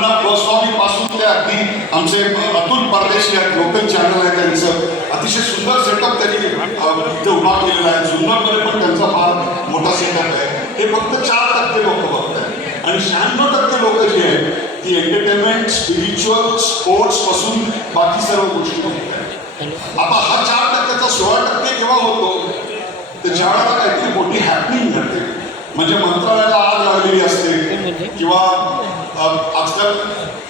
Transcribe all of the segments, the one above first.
त्यांना गोस्वामी पासून ते अगदी आमचे अतुल परदेशी आहेत लोकल चॅनल आहे त्यांचं. अतिशय सुंदर सेटअप त्यांनी इथे उभा केलेला आहे. जुन्नरमध्ये पण त्यांचा फार मोठा सेटअप आहे. हे फक्त चार टक्के लोक बघतात आणि शहाण्णव टक्के लोक जी आहेत ती एंटरटेनमेंट स्पिरिच्युअल स्पोर्ट्सपासून बाकी सर्व गोष्टी बघतात आता हा चार टक्क्याचा सोळा टक्के केव्हा होतो? तर ज्या वेळेला काहीतरी मोठी हॅपनिंग घडते. म्हणजे मंत्रालयाला आग लागलेली असते किंवा आजकाल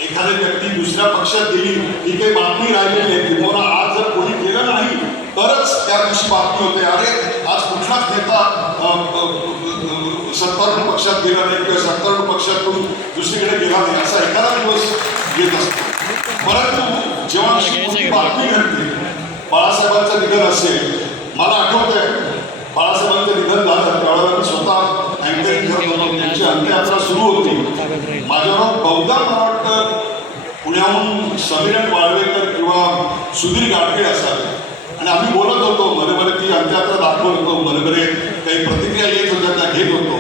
एखादी व्यक्ती दुसऱ्या पक्षात गेली ही काही बातमी राहिलेली आहे किंवा आज जर कोणी केलं नाही तरच त्या दिवशी बातमी होते. अरे आज कुठलाच नेता सत्तारूढ पक्षात गेला नाही किंवा सत्तारूढ पक्षातून दुसरीकडे गेला नाही असा एखादा दिवस येत असतो. परंतु जेव्हा अशी बातमी घडते बाळासाहेबांचं निधन असेल मला आठवत आहे बाळासाहेबांचं निधन झालं त्यावेळेला मी स्वतः अँकरिंग करत होतो अंत्ययात्रा सुरू होती माझ्याबरोबर बहुधा मला वाटतं पुण्याहून समीरन वाळवेकर किंवा सुधीर गाडगे असतात आणि आम्ही बोलत होतो मध्ये मध्ये ती अंत्ययात्रा दाखवत होतो मध्ये बरे काही प्रतिक्रिया येत होत्या त्या घेत होतो.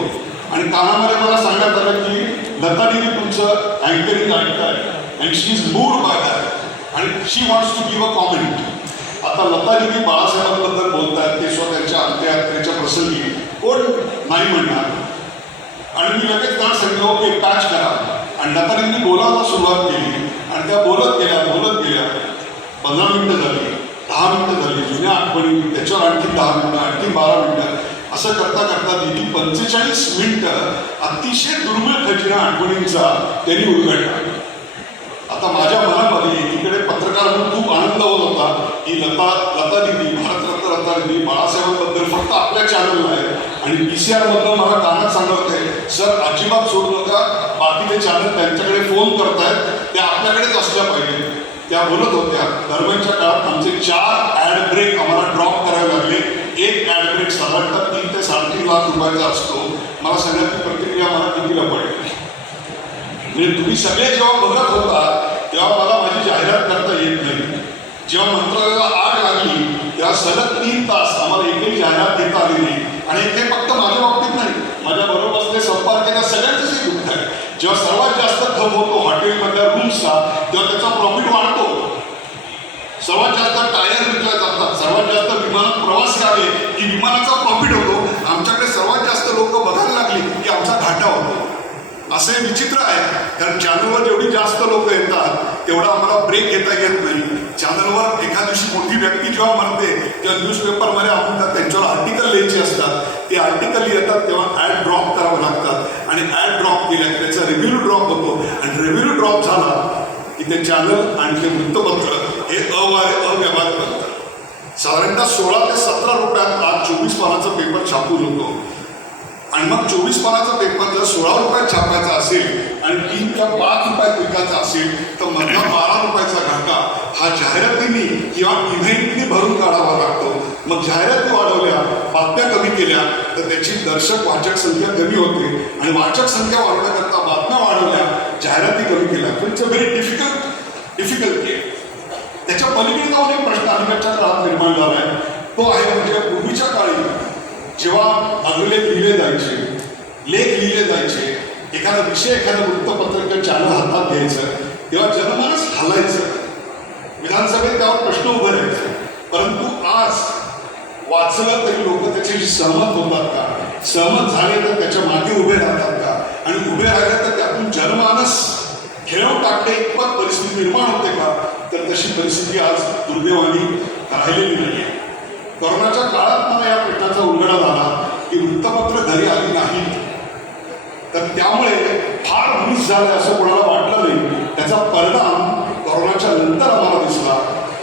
आणि कानामध्ये मला सांगण्यात आलं की लतादीदी तुमचं अँकरिंग ऐकताय and she is moved by that आणि she wants to give a comment आता लतादीदी बाळासाहेबांबद्दल बोलतात ते स्वतःच्या अंत्ययात्रेच्या प्रसंगी कोण नाही म्हणणार. आणि मी लगेच मला सांगितलं ओके पाच करा आणि लतादींनी बोलायला सुरुवात केली. आणि त्या बोलत गेल्या बोलत गेल्या. पंधरा मिनटं झाली दहा मिनटं झाली जुन्या आठवणी त्याच्यावर आणखी दहा मिनटं आणखी बारा मिनटं. असं करता करता दिदी पंचेचाळीस मिनिटं अतिशय दुर्मिळ खजिना आठवणींचा त्यांनी उद्घाटन आता माझ्या मनामध्ये एकीकडे पत्रकार म्हणून खूप आनंद होत होता की लता लता दिदी भारतरत्न लता बाळासाहेबांबद्दल फक्त आपल्या चॅनलला आहे. आणि बी सी आरमधनं मला कानात सांगत आहे सर अजिबात सोडू नका. बाकीचे चॅनल त्यांच्याकडे फोन करतायत. ते आपल्याकडेच असल्या पाहिजे. त्या बोलत होत्या दरम्यानच्या काळात आमचे चार ॲड ब्रेक आम्हाला ड्रॉप करावे लागले. एक ॲड ब्रेक साधारणतः तीन ते साडेतीन लाख रुपयाचा असतो. मला सगळ्यांची प्रतिक्रिया मला कितीला पडली म्हणजे तुम्ही सगळे जेव्हा बघत होता तेव्हा मला माझी जाहिरात करता येत नाही. जेव्हा मंत्रालयाला आग लागली सलग तीन तास आम्हाला एकही जाहिरात देता आली नाही. आणि ते फक्त माझ्या बाबतीत नाही माझ्या बरोबर असले संपादकांना सगळ्यांचंच हे दुःख आहे. जेव्हा सर्वात जास्त खप होतो हॉटेलमधल्या रूम्सचा तेव्हा त्याचा प्रॉफिट वाढतो. सर्वात जास्त टायर विकल्या जातात सर्वात जास्त विमानात प्रवास झाले की विमानाचा प्रॉफिट होतो. आमच्याकडे सर्वात जास्त लोक बघायला लागली की आमचा घाटा होतो. असे विचित्र आहे कारण चॅनलवर जेवढी जास्त लोक येतात तेवढा आम्हाला ब्रेक घेता येत नाही. चॅनलवर एका दिवशी मोठी व्यक्ती जेव्हा म्हणते तेव्हा न्यूजपेपरमध्ये आपण त्यांच्यावर आर्टिकल लिहायची असतात. ते आर्टिकल येतात तेव्हा ॲड ड्रॉप करावं लागतात. आणि ॲड ड्रॉप केल्या त्याचा रिव्ह्यू ड्रॉप होतो. आणि रिव्ह्यू ड्रॉप झाला की ते चॅनल आणि ते वृत्तपत्र हे अव्यवहार अव्यवहार करतात. साधारणतः सोळा ते सतरा रुपयात आज चोवीस पानाचा पेपर छापून होतो. आणि मग चोवीस पानाचा पेपर जर सोळा रुपयात छापायचा असेल आणि तीन किंवा पाच रुपयात विकायचा असेल तर मधला बारा रुपयाचा घाटा हा जाहिरातींनी किंवा इव्हेंटनी भरून काढावा लागतो. मग जाहिराती वाढवल्या बातम्या कमी केल्या तर त्याची दर्शक वाचक संख्या कमी होते. आणि वाचक संख्या वाढवण्याकरता बातम्या वाढवल्या जाहिराती कमी केल्या. It's a very difficult difficulty त्याच्या पलीकडे जाऊन एक प्रश्न अलीकडच्या काळात निर्माण झाला आहे तो आहे म्हणजे पूर्वीच्या काळी जेव्हा अग्रलेख लिहिले जायचे लेख लिहिले जायचे एखादा विषय एखादं वृत्तपत्रक चालू हातात घ्यायचं तेव्हा जनमानस हलायचं. विधानसभेत त्यावर प्रश्न उभे राहायचे. परंतु आज वाचलं तरी लोक त्याच्याशी सहमत होतात का? सहमत झाले तर त्याच्यामागे उभे राहतात का? आणि उभे राहिले तर त्यातून जनमानस खेळून टाकणे इतपत परिस्थिती निर्माण होते का? तर तशी परिस्थिती आज दुर्दैवानी राहिलेली नाही आहे कोरोनाच्या काळात मला या प्रश्नाचा उलगडा झाला की वृत्तपत्र घरी आली नाहीत तर त्यामुळे फार मिस झालं असं कोणाला वाटलं नाही. त्याचा परिणाम कोरोनाच्या नंतर आम्हाला दिसला.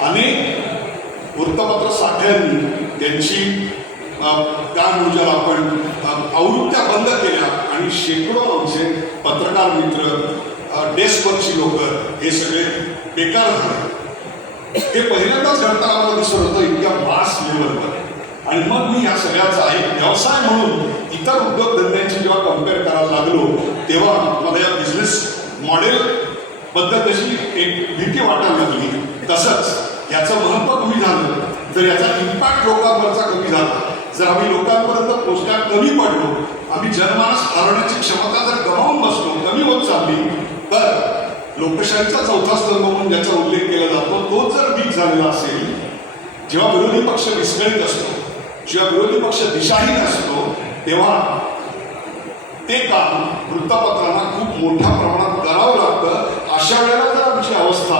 अनेक वृत्तपत्र साठ्यांनी त्यांची त्या काय आपण आवृत्त्या बंद केल्या आणि शेकडो आमचे पत्रकार मित्र डेस्कवरची लोक हे सगळे बेकार झाले. हे पहिल्यांदाच घडताना आम्हाला दिसत होतं इतक्या मास लेवलवर आणि मग मी या सगळ्याचा एक व्यवसाय म्हणून इतर उद्योगधंद्यांची जेव्हा कंपेअर करायला लागलो तेव्हा मला या बिझनेस मॉडेल बद्दल तशी एक भीती वाटायला लागली. तसंच याचं महत्त्व कमी झालं. जर याचा इम्पॅक्ट लोकांवरचा कमी झाला जर आम्ही लोकांपर्यंत पोचण्यात कमी पडलो आम्ही जनमानस हरवण्याची क्षमता जर गमावून बसलो कमी होत चालली तर लोकशाहीचा चौथा स्तंभ म्हणून ज्याचा उल्लेख केला जातो तोच जर वीक झालेला असेल जेव्हा विरोधी पक्ष विस्मरित असतो जेव्हा विरोधी पक्ष दिशाहीन असतो तेव्हा ते काम वृत्तपत्रांना खूप मोठ्या प्रमाणात करावं लागतं. अशा वेळेला जर आमची अवस्था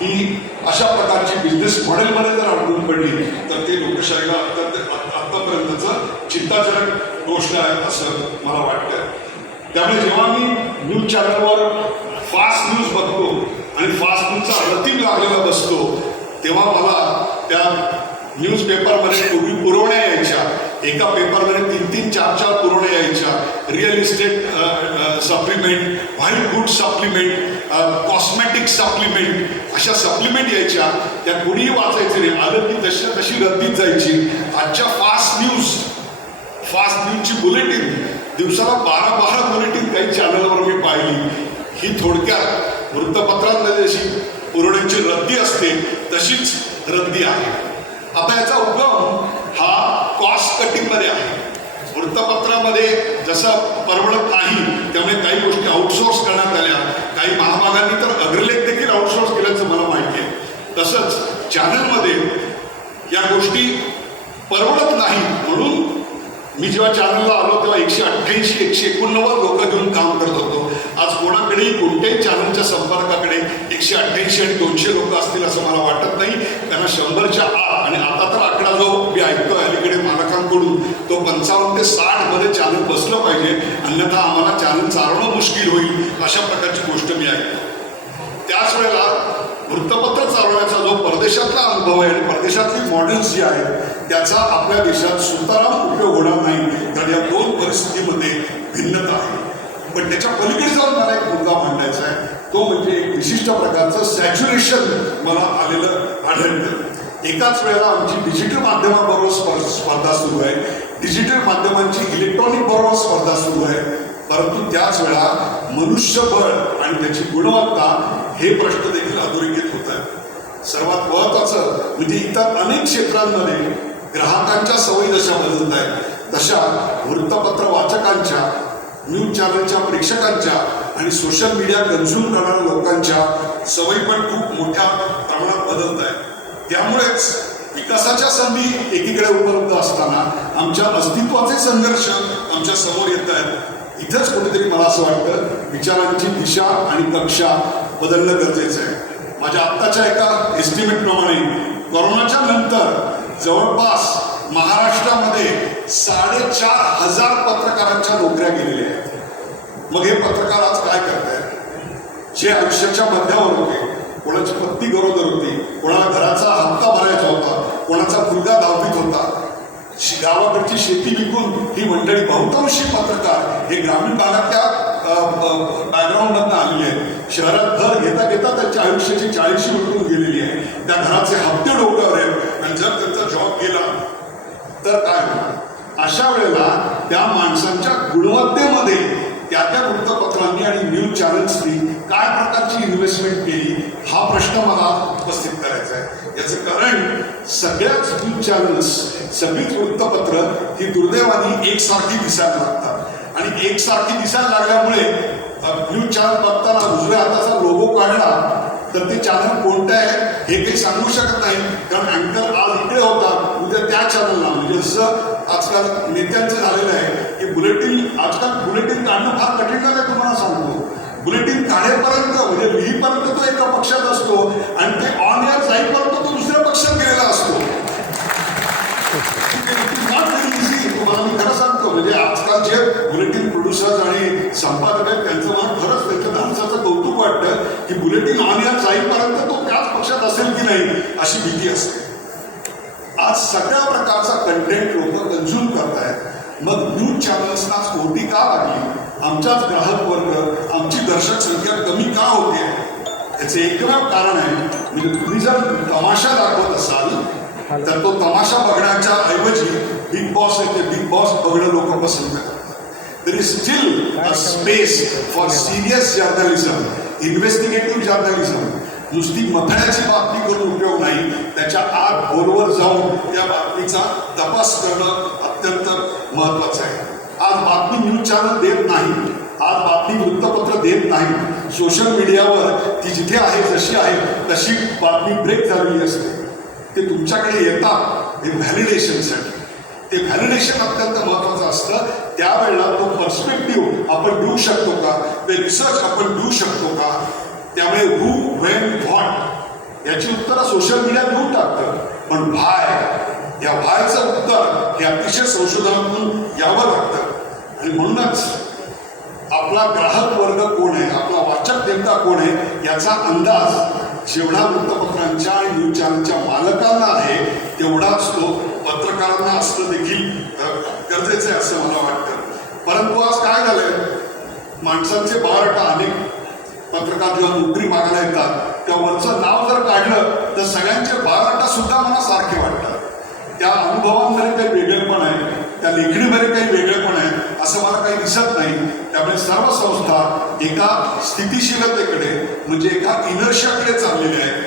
ही अशा प्रकारची बिझनेस मॉडेलमध्ये जर अडकून पडली तर ते लोकशाहीला अत्यंत आत्तापर्यंतचं चिंताजनक गोष्ट आहे असं मला वाटतं. त्यामुळे जेव्हा मी न्यूज चॅनलवर फास्ट न्यूज बघतो आणि आमचा रतीब लागलेला बसतो तेव्हा मला त्या न्यूज पेपरमध्ये पूर्वी पुरवण्या यायच्या. एका पेपरमध्ये तीन तीन चार चार पुरवण्या यायच्या. Real estate supplement white good supplement cosmetic supplement अशा सप्लिमेंट यायच्या. त्या कुणीही वाचायचे नाही. आलं की तशा तशी रद्दीत जायची. आजच्या फास्ट न्यूज फास्ट न्यूजची बुलेटिन दिवसाला बारा बारा बुलेटिन काही चॅनलवर मी पाहिली. ही थोडक्यात वृत्तपत्रांमध्ये जशी पुरवण्याची रद्दी असते तशीच रद्दी आहे. आता याचा उगम हा कॉस्ट कटिंगमध्ये आहे. वृत्तपत्रामध्ये जसं परवडत नाही त्यामुळे काही गोष्टी आउटसोर्स करण्यात आल्या. काही महाभागांनी तर अग्रलेख देखील आउटसोर्स केल्याचं मला माहिती आहे. तसंच चॅनलमध्ये या गोष्टी परवडत नाही म्हणून मी जेव्हा चॅनलला आलो तेव्हा एकशे अठ्ठ्याऐंशी एकशे एकोणनव्वद लोक घेऊन काम करत होतो. कोणाकडे कोणाकडेही कोणत्याही चॅनलच्या संपर्काकडे एकशे अठ्ठ्याऐंशी आणि दोनशे लोक असतील असं मला वाटत नाही. त्यांना शंभरच्या आत आणि आता तर आकडा जो मी ऐकतो अलीकडे मालकांकडून तो पंचावन्न ते साठमध्ये चॅनल बसलं पाहिजे. अन्यथा आम्हाला चॅनल चालवणं मुश्किल होईल अशा प्रकारची गोष्ट मी ऐकतो त्याच वेळेला वृत्तपत्र चालवण्याचा जो परदेशातला अनुभव आहे आणि परदेशातली मॉडेल्स जी आहेत त्याचा आपल्या देशात सुताराम उपयोग होणार नाही. कारण या दोन परिस्थितीमध्ये भिन्नता आहे. पण त्याच्या पलीकडे जाऊन मला एक मुद्दा मांडायचा आहे. तो म्हणजे एक विशिष्ट प्रकारचं सॅच्युरेशन मला आलेलं आढळलं एकाच वेळेला आमची डिजिटल माध्यमाबरोबर स्पर्धा स्पर्धा सुरू आहे. डिजिटल माध्यमांची इलेक्ट्रॉनिक बरोबर स्पर्धा सुरू आहे. परंतु त्याच वेळा मनुष्यबळ आणि त्याची गुणवत्ता हे प्रश्न देखील अधोरेखित होत आहे. सर्वात महत्वाचं म्हणजे इतर अनेक क्षेत्रांमध्ये ग्राहकांच्या सवयी जशा बदलत आहेत तशा वृत्तपत्र वाचकांच्या न्यूज चॅनलच्या प्रेक्षकांच्या आणि सोशल मीडिया कन्झ्युम करणाऱ्या लोकांच्या सवयी पण खूप मोठ्या प्रमाणात बदलत आहे त्यामुळेच विकासाच्या संधी एकीकडे उपलब्ध असताना आमच्या अस्तित्वाचे संघर्ष आमच्यासमोर येत आहेत. इथंच कुठेतरी मला असं वाटतं विचारांची दिशा आणि कक्षा बदलणं गरजेचं आहे. माझ्या आत्ताच्या एका एस्टिमेटप्रमाणे कोरोनाच्या नंतर जवळपास महाराष्ट्रामध्ये साडेचार हजार पत्रकारांच्या नोकऱ्या गेलेल्या आहेत. मग हे पत्रकार आज काय करतायत? जे आयुष्याच्या मध्यावर होते. कोणाची पत्नी गरोदर होती कोणाला घराचा हप्ता भरायचा होता कोणाचा मुलगा दहावीत होता. गावाकडची शेती विकून ही मंडळी बहुतांशी पत्रकार हे ग्रामीण भागातल्या बॅकग्राऊंडमधनं आलेली आहेत. शहरात घर घेता घेता त्यांच्या आयुष्याची चाळीशी उलटून गेलेली आहे. त्या घराचे हप्ते डोक्यावर आहेत. आणि जर त्यांचा जॉब गेला तर काय अशा वेळेला त्या माणसांच्या गुणवत्तेमध्ये त्या त्या वृत्तपत्रांनी आणि न्यूज चॅनल्सनी काय प्रकारची इन्व्हेस्टमेंट केली हा प्रश्न मला उपस्थित करायचा आहे. याचं कारण सगळ्याच न्यूज चॅनल्स सगळीच वृत्तपत्र ही दुर्दैवानी एकसारखी दिसायला लागतात. आणि एकसारखी दिसायला लागल्यामुळे न्यूज चॅनल बघताना उजव्या हाताचा लोगो काढला तर ते चॅनल कोणतं आहे हे काही सांगू शकत नाही. कारण अँकर आज इकडे होता उद्या त्या चॅनलला म्हणजे जसं आजकाल नेत्यांचं झालेलं आहे की बुलेटिन आजकाल बुलेटिन काढणं फार कठीण आहे तुम्हाला सांगतो. बुलेटिन काढेपर्यंत म्हणजे लिहीपर्यंत तो एका पक्षात असतो आणि ते ऑन एअर जाईपर्यंत तो दुसऱ्या पक्षात गेलेला असतो. तुम्हाला मी खरं सांगतो म्हणजे आजकालचे बुलेटिन प्रोड्युसर्स आणि संपादक आहेत त्यांचं मला खरंच त्यांच्या धाडसाचं कौतुक वाटतं की बुलेटिन ऑन या जाईपर्यंत तो त्याच पक्षात असेल की नाही अशी भीती असते. आज सगळ्या प्रकारचा कंटेंट लोक कन्झ्युम करतायत. मग न्यूज चॅनल्सना स्फोटी का लागली आमचाच ग्राहक वर्ग आमची दर्शक संख्या कमी का होते? याचं एकमेव कारण आहे म्हणजे तुम्ही जर तमाशा दाखवत असाल तर तो तमाशा बघण्याच्या ऐवजी बिग बॉस येते बिग बॉस बघणं लोक पसंत करतात. There is still a space for serious journalism investigative journalism नुसती मथळ्याची बातमी करून उपयोग नाही त्याच्या आत खोलवर जाऊन त्या बातमीचा तपास करणं अत्यंत महत्वाचं आहे. आज बातमी न्यूज चॅनल देत नाही आज बातमी वृत्तपत्र देत नाही. सोशल मीडियावर ती जिथे आहे जशी आहे तशी बातमी ब्रेक झालेली असते. ते तुमच्याकडे येतात हे व्हॅलिडेशनसाठी ते व्हॅलिडेशन अत्यंत महत्वाचं असतं. त्यावेळेला तो पर्स्पेक्टिव्ह आपण देऊ शकतो का? ते रिसर्च आपण देऊ शकतो का? त्यामुळे हू वेन व्हॉट याची उत्तरं सोशल मीडिया देऊन टाकतं. पण भाय या भायचं उत्तर हे अतिशय संशोधनातून यावं लागतं. आणि म्हणूनच आपला ग्राहक वर्ग कोण आहे? आपला वाचक नेमका कोण आहे? याचा अंदाज जेवढा वृत्तपत्रांच्या आणि न्यूज चॅनलच्या मालकांना आहे तेवढाच तो पत्रकारांना असणं देखील गरजेचं आहे असं मला वाटतं. परंतु आज काय झालंय? माणसांचे बाराटा अनेक पत्रकार जेव्हा नोकरी मागायला येतात त्या वरचं नाव जर काढलं तर सगळ्यांचे बाराटा सुद्धा मला सारखे वाटतात. त्या अनुभवांमध्ये काही वेगळेपण आहे त्या लेखणीमध्ये काही वेगळेपण आहे असं मला काही दिसत नाही. त्यामुळे सर्व संस्था एका स्थितिशीलतेकडे म्हणजे एका इनर्शियाकडे चाललेल्या आहेत.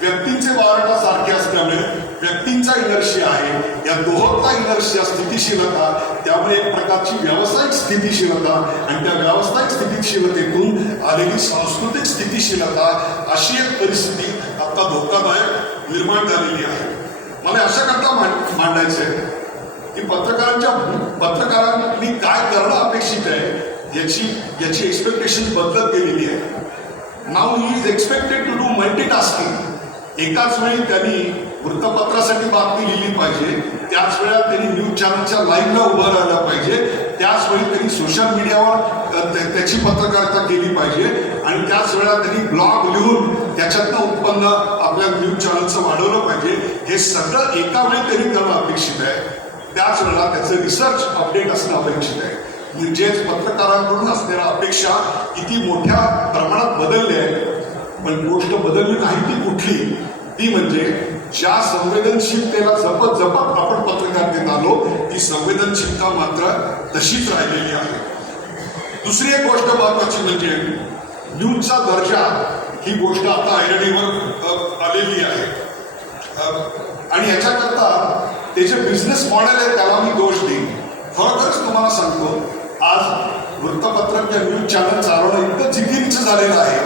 व्यक्तींचे वारटा सारखे असल्यामुळे व्यक्तींचा इनर्शी आहे या दोहोचा इनर्शिया स्थितिशीलता त्यामुळे एक प्रकारची व्यावसायिक स्थितिशीलता आणि त्या व्यावसायिक स्थितीशीलतेतून आलेली सांस्कृतिक स्थितिशीलता अशी एक परिस्थिती आता धोकादायक निर्माण झालेली आहे. मला अशा करता मांडायचं आहे की पत्रकारांच्या पत्रकारांनी काय करणं अपेक्षित आहे याची याची एक्सपेक्टेशन बदलत गेलेली आहे now he is expected to do multitasking एकाच वेळी त्यांनी वृत्तपत्रासाठी बातमी लिहिली पाहिजे त्याच वेळा त्यांनी न्यूज चॅनलच्या लाईनला उभं राहिलं पाहिजे त्याच वेळी त्यांनी सोशल मीडियावर त्या- त्याची पत्रकारिता केली पाहिजे आणि त्याच वेळा त्यांनी ब्लॉग लिहून त्याच्यातनं उत्पन्न आपल्या न्यूज चॅनलचं वाढवलं पाहिजे. हे सगळं एका वेळी त्यांनी करणं अपेक्षित आहे. त्याच वेळेला त्याचं रिसर्च अपडेट असणं अपेक्षित आहे. म्हणजेच पत्रकारांकडून असलेल्या अपेक्षा किती मोठ्या प्रमाणात बदलल्या आहेत पण गोष्ट बदलली नाही ती कुठली? ती म्हणजे ज्या संवेदनशीलतेला जपत जपत आपण पत्रकारितेत आलो ती संवेदनशीलता मात्र तशीच राहिलेली आहे. दुसरी एक गोष्ट महत्वाची म्हणजे न्यूजचा दर्जा ही गोष्ट आता ऐरणीवर आलेली आहे. आणि याच्याकरता ते जे बिझनेस मॉडेल आहे त्याला मी दोष देईन. खरोखरच तुम्हाला सांगतो आज वृत्तपत्र किंवा न्यूज चॅनल चालवणं इतकं जिकिरीचं झालेलं आहे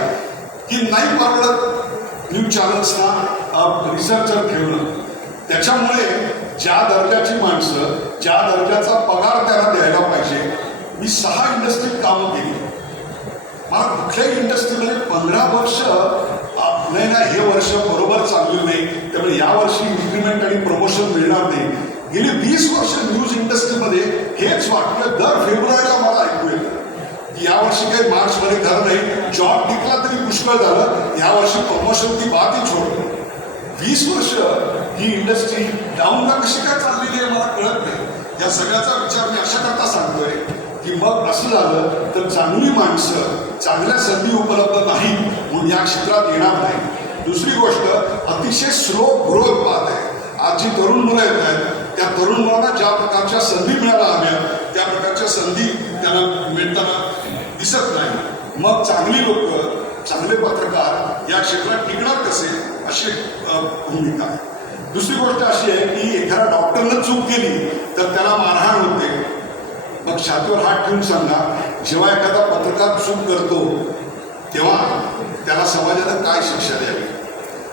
की नाही परवडत न्यूज चॅनल्सना रिसर्चर ठेवणं. त्याच्यामुळे ज्या दर्जाची माणसं ज्या दर्जाचा पगार त्याला द्यायला पाहिजे मी सहा इंडस्ट्रीत कामं केली. मला कुठल्याही इंडस्ट्रीमध्ये पंधरा वर्ष नाही ना हे वर्ष बरोबर चालले नाही त्यामुळे या वर्षी आणि प्रमोशन मिळणार नाही. गेली वीस वर्ष न्यूज इंडस्ट्रीमध्ये हेच वाक्य दर फेब्रुवारीला मला ऐकू येतं. यावर्षी या वर्षी काही मार्च मध्ये घर नाही. जॉब टिकला तरी पुष्कळ झालं. या वर्षी प्रमोशन ती बात ही वीस वर्ष ही इंडस्ट्री डाऊनला कशी काय चाललेली आहे मला कळत नाही. या सगळ्याचा विचार मी अशा करता सांगतोय की मग असं झालं तर चांगली माणसं चांगल्या संधी उपलब्ध नाही म्हणून या क्षेत्रात येणार नाही. दुसरी गोष्ट अतिशय स्लो ग्रोथ पाहत आहे. आज जी तरुण मुलं येत आहेत त्या तरुण मुलांना ज्या प्रकारच्या संधी मिळायला हव्या त्या प्रकारच्या संधी त्यांना मिळताना दिसत नाही. मग चांगली लोक चांगले पत्रकार या क्षेत्रात टिकणार कसे? अशी भूमिका. आहे दुसरी गोष्ट अशी आहे की एखाद्या डॉक्टरनं चूक केली तर त्याला मारहाण होते. मग छातीवर हात ठेवून सांगा जेव्हा एखादा पत्रकार चूक करतो तेव्हा त्याला समाजानं काय शिक्षा द्यावी?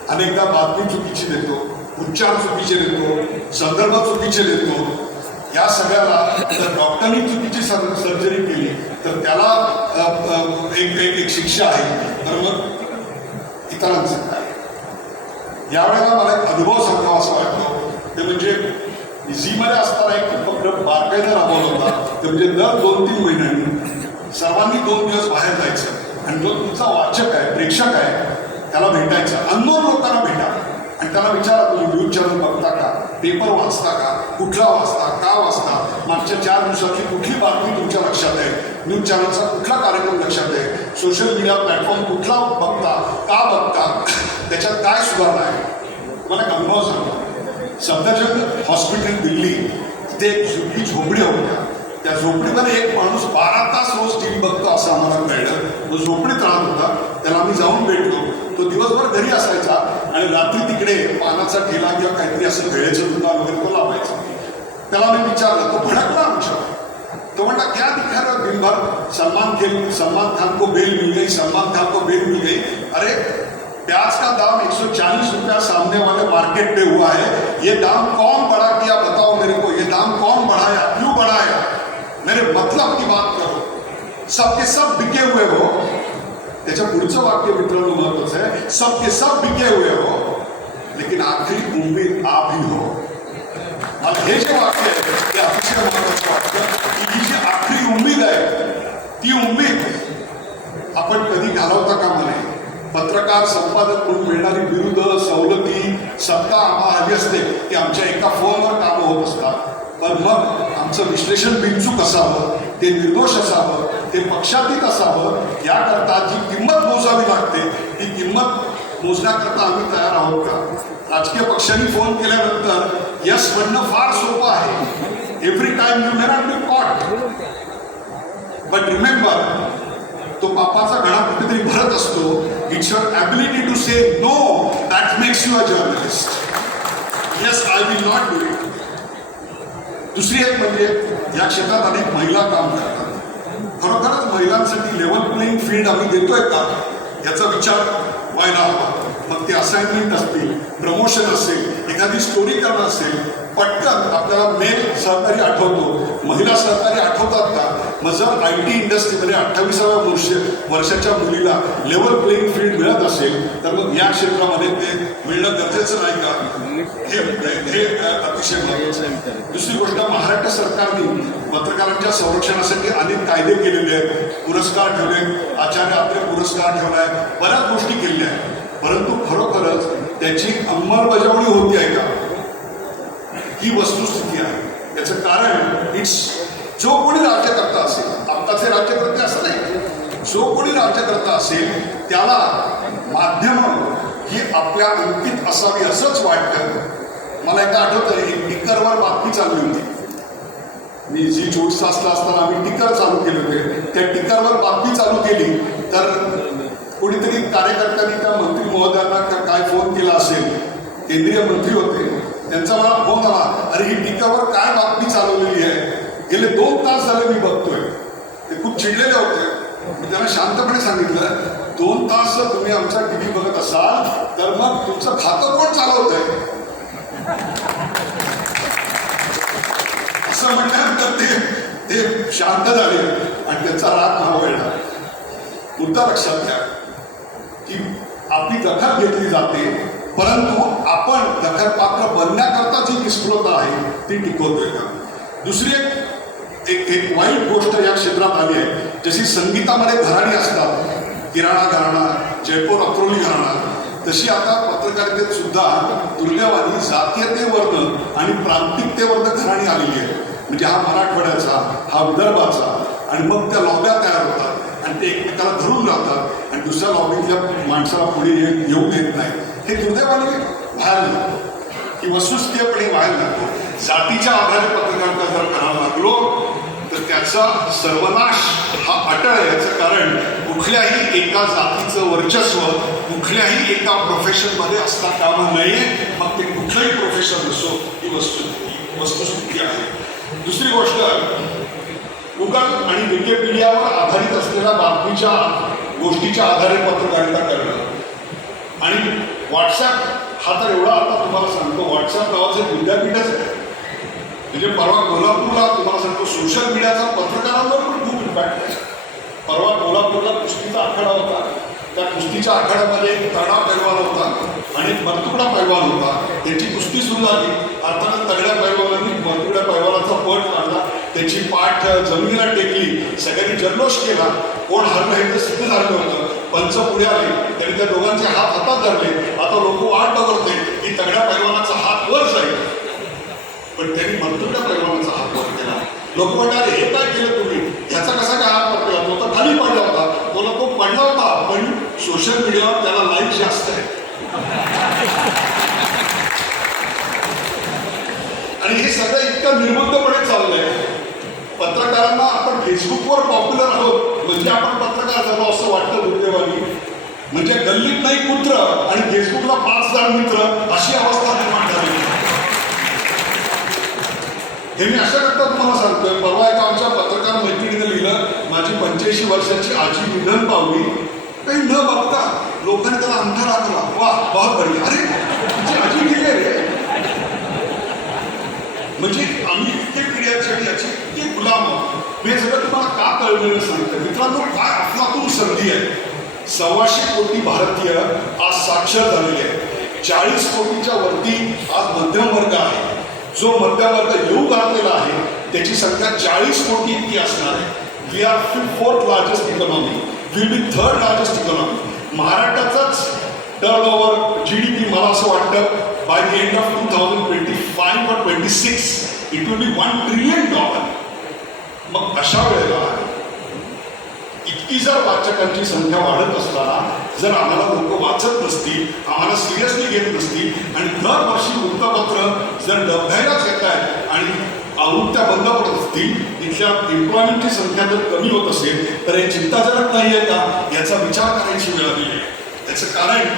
अनेकदा बातमी चुकीची देतो उच्चार चुकीचे देतो संदर्भ चुकीचे देतो या सगळ्याला जर डॉक्टरनी चुकीची सर सर्जरी केली तर त्याला एक एक एक शिक्षा आहे. बरोबर? इतरांचं. काय यावेळेला मला एक अनुभव सांगावा असा वाटतो. ते म्हणजे झीमध्ये असताना एक उपक्रम बारकाईनं राबवला होता. ते म्हणजे दर दोन तीन महिन्यांनी सर्वांनी दोन दिवस बाहेर जायचं. आणि जो तुमचा वाचक आहे प्रेक्षक आहे त्याला भेटायचं. अननोन लोकांना भेटा. आणि त्याला विचारा तुम्ही न्यूज चॅनल बघता का? पेपर वाचता का? कुठला वाचता का वाचता? मागच्या चार दिवसातली कुठली बातमी तुमच्या लक्षात आहे? न्यूज चॅनलचा कुठला कार्यक्रम लक्षात आहे? सोशल मीडिया प्लॅटफॉर्म कुठला बघता का बघता? त्याच्यात काय सुधारणा आहे? मला एक अनुभव सांगा. सफदरजंग हॉस्पिटल दिल्ली तिथे एक झुपडी झोपडी होत्या त्या झोपडीमध्ये एक माणूस बारा तास रोज टी व्ही बघतो असं आम्हाला कळलं. तो झोपडीत राहत होता. त्याला आम्ही जाऊन भेटलो. तो दिवसभर घरी असायचा आणि रात्री तिकडे पानाचा ठेला किंवा काहीतरी असं वेळेचं दुकान वगैरे तो लावायचा. त्याला मी विचारलं तो भडकला आमच्या तो म्हणता क्या दिखा रहा दिन भर सलमान खेल, सलमान खान को बेल मिल गई, सलमान खान को बेल मिल गई। अरे, प्याज का दाम 140 रुपया सामने वाले मार्केट पे हुआ है। ये दाम कौन बढ़ा किया बताओ मेरे को? ये दाम कौन बढ़ाया? क्यों बढ़ाया? मेरे मतलब की बात करो। सबके सब बिके हुए हो। त्याच्या पुढचं वाक्य मित्रांनो महत्वाचं आहे सबके सब बिके हुए हो, लेकिन आखरी उम्मीद आप ही हो। मला हे जे वाक्य आहे ते अतिशय महत्वाचं वाटतं की ही जी आखरी उम्मीद आहे ती उम्मीद आपण कधी घालवता कामा नये पत्रकार संपादक म्हणून मिळणारी विरुद्ध सवलती सत्ता आम्हाला हवी असते ती आमच्या एका फोनवर कामं होत असतात तर मग आमचं विश्लेषण बिनचूक असावं ते निर्दोष असावं ते पक्षातीत असावं याकरता जी किंमत मोजावी लागते ती किंमत मोजण्याकरता आम्ही तयार आहोत का राजकीय पक्षांनी फोन केल्यानंतर यस म्हणणं फार सोपं आहे. Every time you may not be caught but remember तो पापाचा घडा कुठेतरी भरत असतो. It's your ability to say no that makes you a journalist yes I will not do it दुसरी एक म्हणजे या क्षेत्रात अनेक महिला काम करतात. खरोखरच महिलांसाठी लेवल प्लेइंग फील्ड आम्ही देतोय का? याचा विचार व्हायला हवा. मग ते असाइनमेंट असतील प्रमोशन असेल एखादी स्टोरी करणं असेल पटकन आपल्याला मेल सहकारी आठवतो. महिला सहकारी आठवतात का? मग जर आय टी इंडस्ट्रीमध्ये अठ्ठावीसाव्या वर्ष वर्षाच्या मुलीला लेवल प्लेइंग फील्ड मिळत असेल तर मग या क्षेत्रामध्ये ते मिळणं गरजेचं नाही का? हे हे अतिशय महत्वाचं आहे. दुसरी गोष्ट महाराष्ट्र सरकारने पत्रकारांच्या संरक्षणासाठी अनेक कायदे केलेले आहेत. पुरस्कार ठेवले आचार्य आपले पुरस्कार ठेवलाय बऱ्याच गोष्टी केलेल्या आहेत. परंतु खरोखरच त्याची अंमलबजावणी होती आहे का? ही वस्तुस्थिती आहे. याचं कारण इट्स जो कोणी राज्यकर्ता असेल आत्ताचे राज्यकर्ते असं नाही. जो कोणी राज्यकर्ता असेल त्याला माध्यम ही आपल्या अंकित असावी असंच वाटतं. मला एकदा आठवतं एक टिकरवर बातमी चालली होती. मी जी चोवीस तासला असताना आम्ही टिकर चालू केले होते. त्या टिकरवर बातमी चालू केली तर कोणीतरी कार्यकर्त्यांनी त्या मंत्री महोदयांना का- काय फोन केला असेल? केंद्रीय मंत्री होते. त्यांचा मला फोन आला. अरे ही टिकावर काय बातमी चालवलेली आहे? गेले दोन तास झाले मी बघतोय. ते खूप चिडलेले होते. मी त्यांना शांतपणे सांगितलं दोन तास जर तुम्ही आमचा टीव्ही बघत असाल तर मग तुमचं खातं कोण चालवत आहे असं म्हटल्यानंतर ते ते शांत झाले आणि त्यांचा राग मावळला मुद्दा लक्षात घ्या की आपली दखल घेतली जाते. परंतु आपण दखल पात्र बनण्याकरता जी निष्फलता आहे ती टिकवतोय का दुसरी एक एक एक वाईट गोष्ट या क्षेत्रात आली आहे. जशी संगीतामध्ये घराणी असतात किराणा घराणा जयपूर अक्रोली घराणा तशी आता पत्रकारितेत सुद्धा दुर्दैवानी जातीयतेवरनं आणि प्रांतिकतेवरनं घराणी आलेली आहे. म्हणजे हा मराठवाड्याचा हा विदर्भाचा आणि मग त्या लॉब्या तयार होतात आणि ते एकमेकाला धरून राहतात. दुसऱ्या लॉबीतल्या माणसाला पुढे ये- येऊ देत नाही. हे दुर्दैवाने व्हायला लागतं की वस्तुस्थितीपणे व्हायला लागतो जातीच्या आधारे पत्रकारिता जर करायला लागलो तर त्याचा सर्वनाश हा अटळ आहे. याचं कारण कुठल्याही एका जातीचं वर्चस्व कुठल्याही एका प्रोफेशनमध्ये असता कामा नये. मग ते कुठलंही प्रोफेशन असो ही वस्तू वस्तुस्थिती आहे. दुसरी गोष्ट गुगल आणि विकिपीडियावर आधारित असलेल्या बातमीच्या गोष्टीच्या आधारे पत्रकारिता करणं. आणि व्हॉट्सॲप हा तर एवढा आता तुम्हाला सांगतो व्हॉट्सॲप नावाचं एक विद्यापीठच आहे म्हणजे परवा कोल्हापूरला तुम्हाला सांगतो सोशल मीडियाचा पत्रकारांवर पण खूप इम्पॅक्ट आहे. परवा कोल्हापूरला कुस्तीचा आखाडा होता. त्या कुस्तीच्या आखाड्यामध्ये तडा पैलवान होता आणि एक मरतुकडा पैलवान होता. त्याची कुस्ती सुरू झाली. अर्थात तगड्या पैलवान मरतुड्या पैलवानाचा पट काढला त्याची पाठ जमिनीला टेकली सगळ्यांनी जल्लोष केला. कोण हरलं हे तर सिद्ध झालं होतं पंच पुढे आले त्यांनी त्या दोघांचे हात हातात धरले. आता लोक वाट बघते की तगड्या पैलवानाचा हात वर जाईल. पण त्यांनी मरतुड्या पैलवानाचा हात वर केला. लोक म्हणणार हे काय केलं तुम्ही? ह्याचा कसा काय हात वर तो तर खाली पडला होता. तो लोक पडला होता पण सोशल मीडियावर त्याला लाईक जास्त आहे. आणि हे सगळं इतकं निर्बंधपणे चाललंय. पत्रकारांना आपण फेसबुकवर पॉप्युलर आहोत म्हणजे आपण पत्रकार झालो असं वाटतं दुर्दैवानी. म्हणजे गल्लीत नाही कुत्र आणि फेसबुकला पाच हजार मित्र अशी अवस्था निर्माण झाली. हे मी अशा करता तुम्हाला सांगतोय. परवा एका आमच्या पत्रकार मैत्रिणीने लिहिलं माझी पंच्याऐंशी वर्षाची आजी निधन पावली. काही न बघता लोकांनी त्याला अंधार आखला वा बहुत बढिया. अरे तुझी आजी गेली रे. म्हणजे आम्ही इतके क्रियाचे याची गुलाम मग मी हे सगळं तुम्हाला का कळलेलं सांगतं मित्रांनो काय अफलातून संधी आहे सव्वाशे कोटी भारतीय आज साक्षर झालेले आहेत चाळीस कोटीच्या वरती आज मध्यम वर्ग आहे जो मध्यम वर्ग येऊ घातलेला आहे त्याची संख्या चाळीस कोटी इतकी असणार आहे we are fourth largest economy will be third largest economy महाराष्ट्राचाच turnover G D P मला असं वाटतं by the end of two thousand twenty five और twenty six it will be one trillion dollar मग अशा वेळेला इतकी जर वाचकांची संख्या वाढत असताना जर आम्हाला लोक वाचत नसतील आम्हाला सिरियसली घेत नसतील आणि दरवर्षी वृत्तपत्र जर डब्यालाच येत आहेत आणि आवृत्त्या बंद पडत असतील तिथल्या एम्प्लॉयमेंटची संख्या जर कमी होत असेल तर हे चिंताजनक नाही आहे का? याचा विचार करायची वेळ आली आहे. त्याचं कारण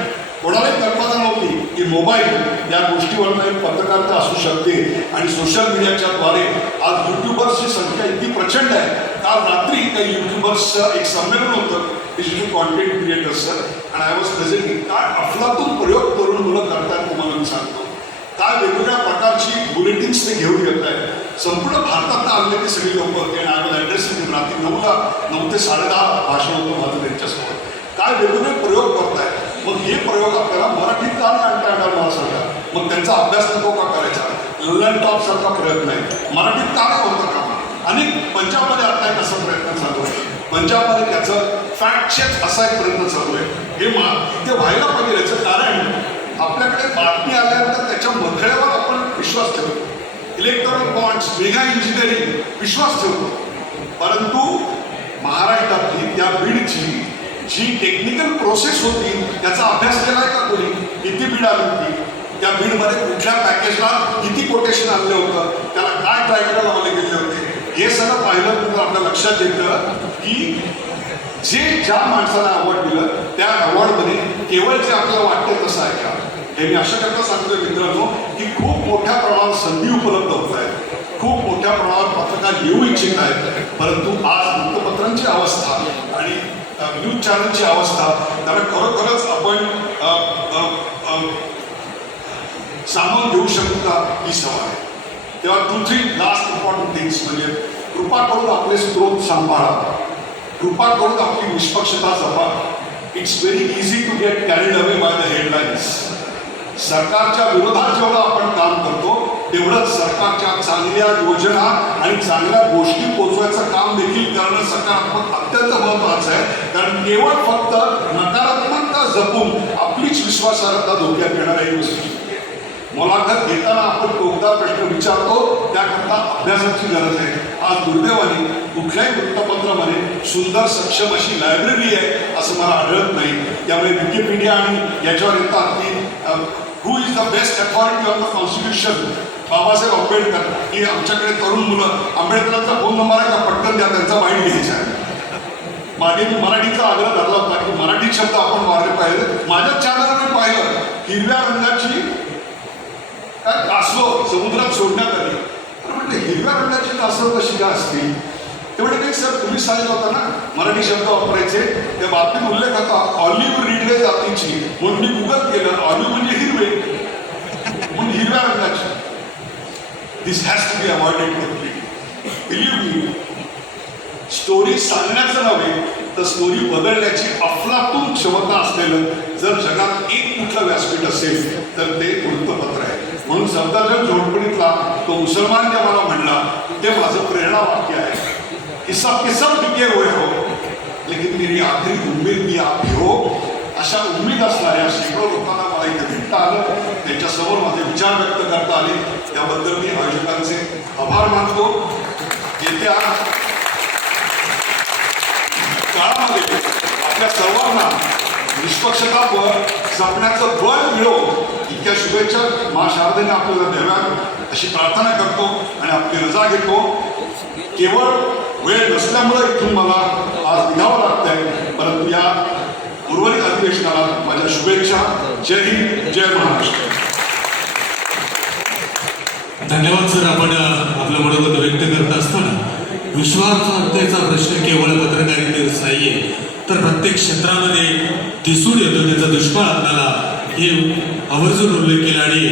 कोणालाही कल्पना नव्हती की मोबाईल या गोष्टीवरनं एक पत्रकारिता असू शकते. आणि सोशल मीडियाच्या द्वारे आज युट्यूबर्सची संख्या इतकी प्रचंड आहे. काल रात्री काही युट्यूबर्सचं एक संमेलन होतं. डिजिटल कॉन्टेंट क्रिएटर्सचं आणि आय वॉज प्रेझेंटिंग काय अफलातून प्रयोग करून मुलं करतात तुम्हाला मी सांगतो. काय वेगवेगळ्या प्रकारची बुलेटिन्स ते घेऊन येत आहेत. संपूर्ण भारतात आणले सगळी सगळे लोक. आणि आय वॉज ॲड्रेसिंग रात्री नऊला नऊ ते साडेदहा भाषण होतं माझं त्यांच्यासमोर. काय वेगवेगळे प्रयोग करतायत. मग हे प्रयोग आपल्याला मराठीत का नाही आणता येणार मला सांगा मग त्यांचा अभ्यास नको का करायचा? ललन टॉप सारखा प्रयत्न आहे मराठीत का नाही होतं का आणि पंजाबमध्ये आता एक असा प्रयत्न चालू आहे. पंजाबमध्ये त्याचं फॅक्ट चेक असा एक प्रयत्न चालू आहे. हे मा ते व्हायला पाहिजे याचं कारण आपल्याकडे बातमी आल्यानंतर त्याच्या मथळ्यावर आपण विश्वास ठेवतो इलेक्ट्रॉनिक बॉन्ड्स मेगा इंजिनिअरिंग विश्वास ठेवतो परंतु महाराष्ट्रातली त्या बीडची जी टेक्निकल प्रोसेस होती त्याचा अभ्यास केलाय का कोणी? किती बीड आली होती? त्या बीडमध्ये कुठल्या पॅकेजला किती कोटेशन आणलं होतं? त्याला काय ट्रायकडे लावले गेले होते? हे सगळं पाहिलं तर आपल्या लक्षात येतं की जे ज्या माणसाला अवॉर्ड दिलं त्या अवॉर्डमध्ये केवळ जे आपल्याला वाटतं तसं आहे का? हे मी अशा करता सांगतोय मित्रांनो की खूप मोठ्या प्रमाणात संधी उपलब्ध होत आहेत. खूप मोठ्या प्रमाणात पत्रकार येऊ इच्छित आहेत. परंतु आज वृत्तपत्रांची अवस्था आणि न्यूज चॅनलची अवस्था. त्याला खरोखरच आपण अ, सामावून घेऊ शकतो का ही सवाल आहे. तेव्हा two three last important things म्हणजे कृपा करून आपले स्त्रोत सांभाळा. कृपा करून आपली निष्पक्षता जपा. It's very easy to get carried away by the headlines सरकारच्या विरोधात जेवढं आपण काम करतो तेवढंच सरकारच्या चांगल्या योजना आणि चांगल्या गोष्टी पोचवायचं काम देखील करणं सकारात्मक अत्यंत महत्वाचं आहे. कारण केवळ फक्त नकारात्मकता जपून आपलीच विश्वासार्हता धोक्यात येणाऱ्या गोष्टी. मुलाखत घेताना आपण टोकदार प्रश्न विचारतो त्याकरता अभ्यासाची गरज आहे. आज दुर्दैवाने कुठल्याही वृत्तपत्रामध्ये सुंदर सक्षम अशी लायब्ररी आहे असं मला आढळत नाही. त्यामुळे विकिपीडिया आणि याच्यावर येतात की who is the best authority of the constitution Babasaheb Ambedkar की आमच्याकडे तरुण मुलं आंबेडकरांचा फोन नंबर आहे का? पटकन द्या त्यांचा माहिती घ्यायचा आहे. मागे मी मराठीचा आग्रह धरला होता की मराठी शब्द आपण मारले पाहिजे माझ्या चॅनलने पाहिलं हिरव्या रंगाची काय कासव समुद्रात सोडण्यात आली. तर म्हटलं हिरव्या रंगाची कासव कशी काय असतील? ते म्हणजे नाही सर तुम्ही सांगितलं होता ना मराठी शब्द वापरायचे. त्या बाबतीत उल्लेख होता ऑलिव्ह रिडले जातीची. म्हणून मी गुगल केलं ऑलिव्ह म्हणजे हिरवे. म्हणून हिरव्या रंगाची. This has to be avoided complete believe me story सांगण्याचं नव्हे तर स्टोरी बदलण्याची अफलातून क्षमता असलेलं जर जगात एक कुठलं व्यासपीठ असेल तर ते वृत्तपत्र आहे. म्हणून सरदारजन झोडपणीतला तो मुसलमान जे मला म्हणला ते माझं प्रेरणा वाक्य आहे. कि किसम टिके होय हो. लेकिन मेरी आखरी उम्मीद मी आप हो अशा उम्मीद असणाऱ्या शेकडो लोकांना मला आलं त्यांच्यासमोर माझे विचार व्यक्त करता आले. त्याबद्दल मी आयोजकांचे आभार मानतो. येत्या काळामध्ये आपल्या सर्वांना निष्पक्षता बळ जपण्याचं बळ मिळो इतक्या शुभेच्छा महाशारदेने आपल्याला द्याव्यात. अशी प्रार्थना करतो आणि आपली रजा घेतो. केवळ वेळ नसल्यामुळे इथून मला आज निघावं लागतंय. परंतु या उर्वरित अधिवेशनाला माझ्या शुभेच्छा. जय हिंद जय महाराष्ट्र. धन्यवाद सर. आपण आपलं मनोगत व्यक्त करत असताना विश्वासार्हतेचा प्रश्न केवळ पत्रकारितेच नाहीये तर प्रत्येक क्षेत्रामध्ये दिसून येतो त्याचा दुष्काळ आपल्याला हे आवर्जून उल्लेख केला आणि